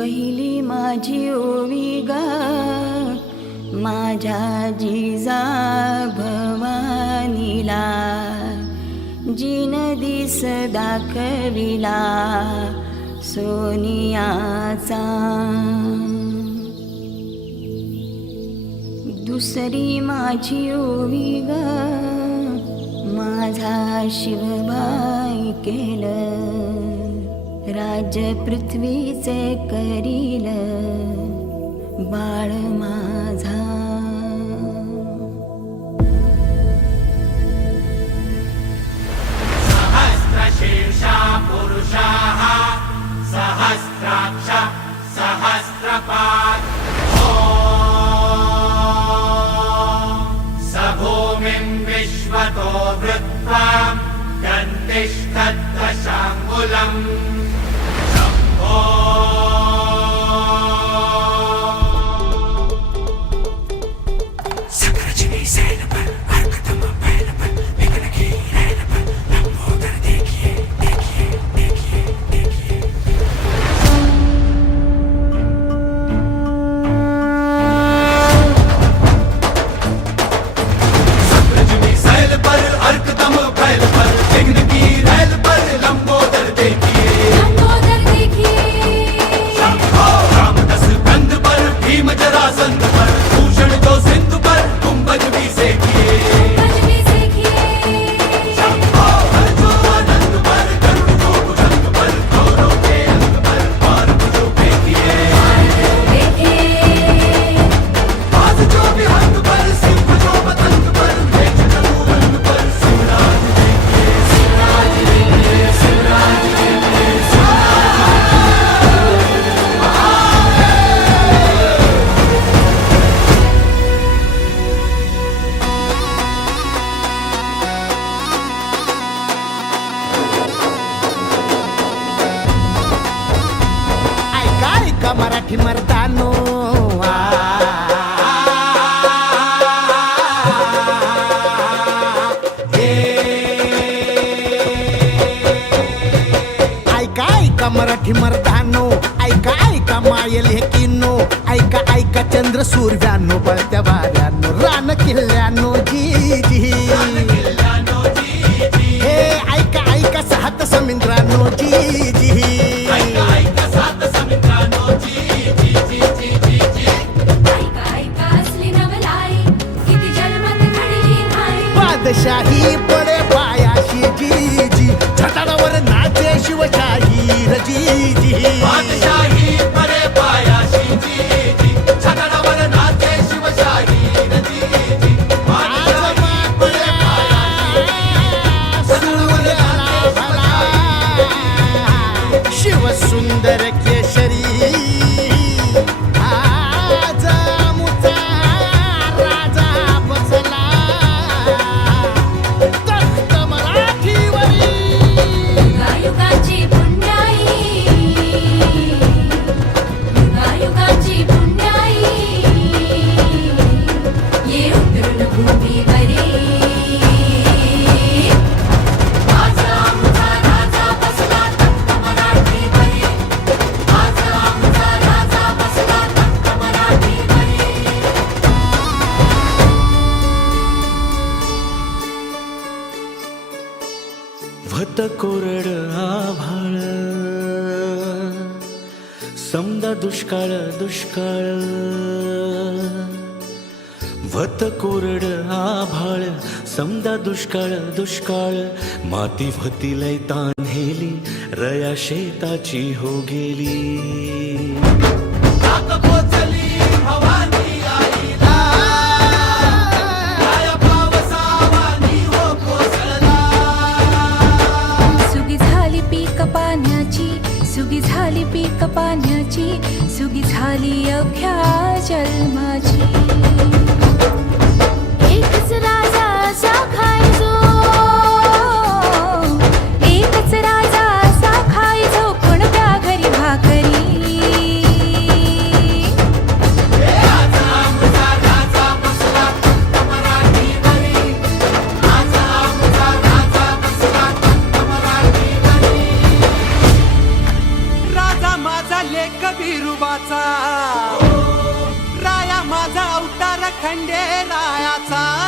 पहिली माझी ओवी गा माझ्या जिजा भवानीला, जिन दिस दाखविला सोनियाचा. दुसरी माझी ओवी ग माझा शिवबाई केलं, राज्य पृथ्वीचे करील बाळ माझा. सहस्रशीर्षा पुरुषाः सहस्राक्ष सहस्रपात्. स भूमिं विश्वतो वृत्वा गन्तिष्ठद्दशाङ्गुलम्. शम्भो सकरजनी सैल पर हरकतम बैल पर विघ्न की रैल पर लंबोदर देखिए देखिए देखिए देखिए. सकरजनी सैल पर हरकतम बैल पर विघ्न की रैल पर लंबोदर देखिए शंभो. रामदस कंध पर भीम जरासंध पर भूषण जो सिंधु पर गुंबज भी सेकिए. शंभो जो आनंद पर गरुड़ जो भुजंग पर गौरव के अंग पर बाण जो फेंकिए. बाज जो विहंग पर सिंह जो पतंग पर मेघ जलू रंग पर शिवराज देखिए. शिवराज देखिए शिवराज देखिए ऐका ऐका मराठी मर्दानो, ऐका ऐका मराठी मर्दानो, ऐका ऐका मायल हे किन्नो, ऐका ऐका चंद्र सूर्यानो, बळत्या वाऱ्यानो, रान किल्ल्यानो जी जी. हे ऐका ऐका सात समुद्रानो जी जी. सात समुद्रानो जी जी जी जी जी जी. बादशाही पडे पायाशी जी जी, छटाडावर नाचे शिवशाही र जी जी. बादशाही परे पायाशी जी जी, छगडावर नाचे शिवशाही जी जी. बादशाही परे पायाशी शिव सुंदर केशरी आज मुचा राजा बसला तख्त मराठीवरी. युगायुगाची पुण्याई, युगायुगाची पुण्याई, ये उतरून भूमीवरी. आज आमचा राजा बसला तख्त मराठीवरी. आज आमचा राजा बसला तख्त मराठीवरी. भत कोरड आभाळ समदा दुष्काळ दुष्काळ. भत कोरड आभाळ समदा दुष्काळ दुष्काळ. माती भती लय तान्हेली रया शेताची हो गेली. ताक पोचली भवानी आईला, काय पावसावानी हो कोसळला. सुगी झाली पीक पाण्याची, सुगी झाली पीक पाण्याची, सुगी झाली अवघ्या जन्माची. एकच राजा असा खायचो, एकच राजा असा खायचो, कोणत्या घरी भाकरी. खंडेरायाचा